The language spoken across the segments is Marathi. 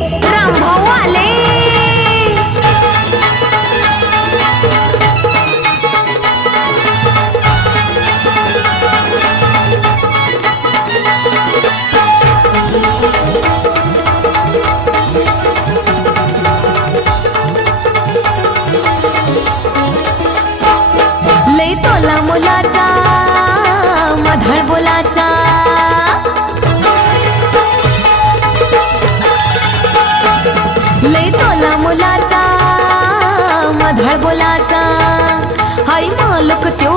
रामभाऊ आले. लय तोला मुलाचा मधाळ बोलाचा, लय तोला मुलाचा मधाळ बोलाचा. हाय मालक त्यो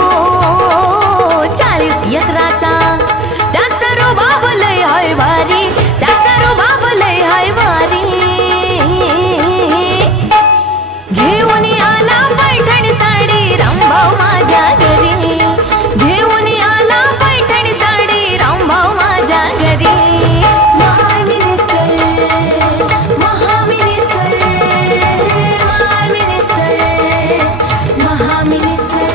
40 एकराचा. त्याचा रुबाब लय हाय भारी, त्याचा रुबाब लय हाय भारी. घेऊन आला पैठणी साडी रामभाऊ माझ्या घरी. घेऊन आला पैठणी साडी रामभाऊ माझ्या घरी. माय मिनिस्टर, महामिनिस्टर, माय मिनिस्टर, महामिनिस्टर.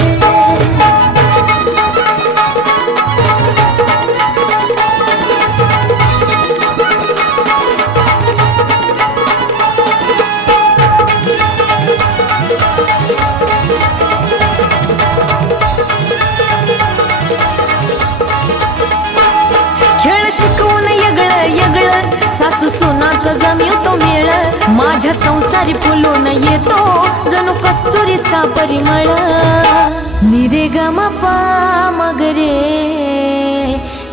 खेळ शिकवून येगळं येगळं सासू सुनाचं जमिवतो मेळ. माझ्या संसारी फुलून येतो जणू कस्तुरीचा परिमळ. निरे ग म प म ग रे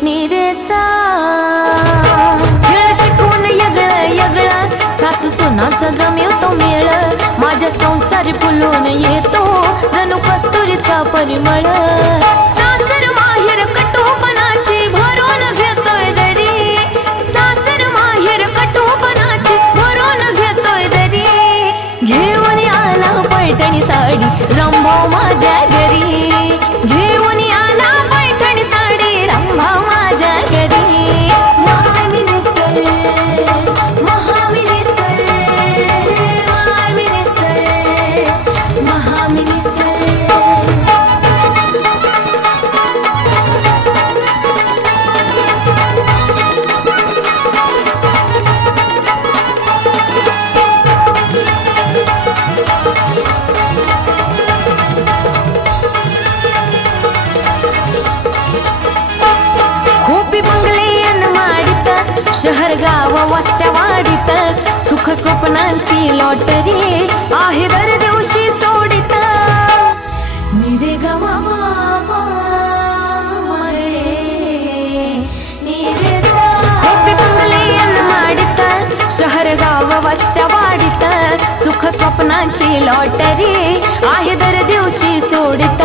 निरे सा. खेळ शिकवून येगळं येगळं सासू सुनाचं जमिवतो मेळ. माझ्या संसारी फुलून येतो जणू कस्तुरीचा परिमळ. सासर माहेर कटोपणाची भरून घेतोय दरी. सासर माहेर कटोपणाची भरून घेतोय दरी. घेऊन आला पैठणी साडी रामभाऊ माझ्या घरी. घेऊन आला पैठणी साडी रामभाऊ माझ्या घरी. माय मिनिस्टर, महामिनिस्टर, माय मिनिस्टर, महामिनिस्टर. खोपी बंगले अन माडित, शहर गाव वस्त्या वाढीत. सुख स्वप्नांची लॉटरी आहे दर दिवशी सोडित. निरे ग म प म रे निरे सा. खोपी बंगले अन माडित, शहर गाव वस्त्या वाढीत. सुख स्वप्नांची लॉटरी आहे दर दिवशी सोडित.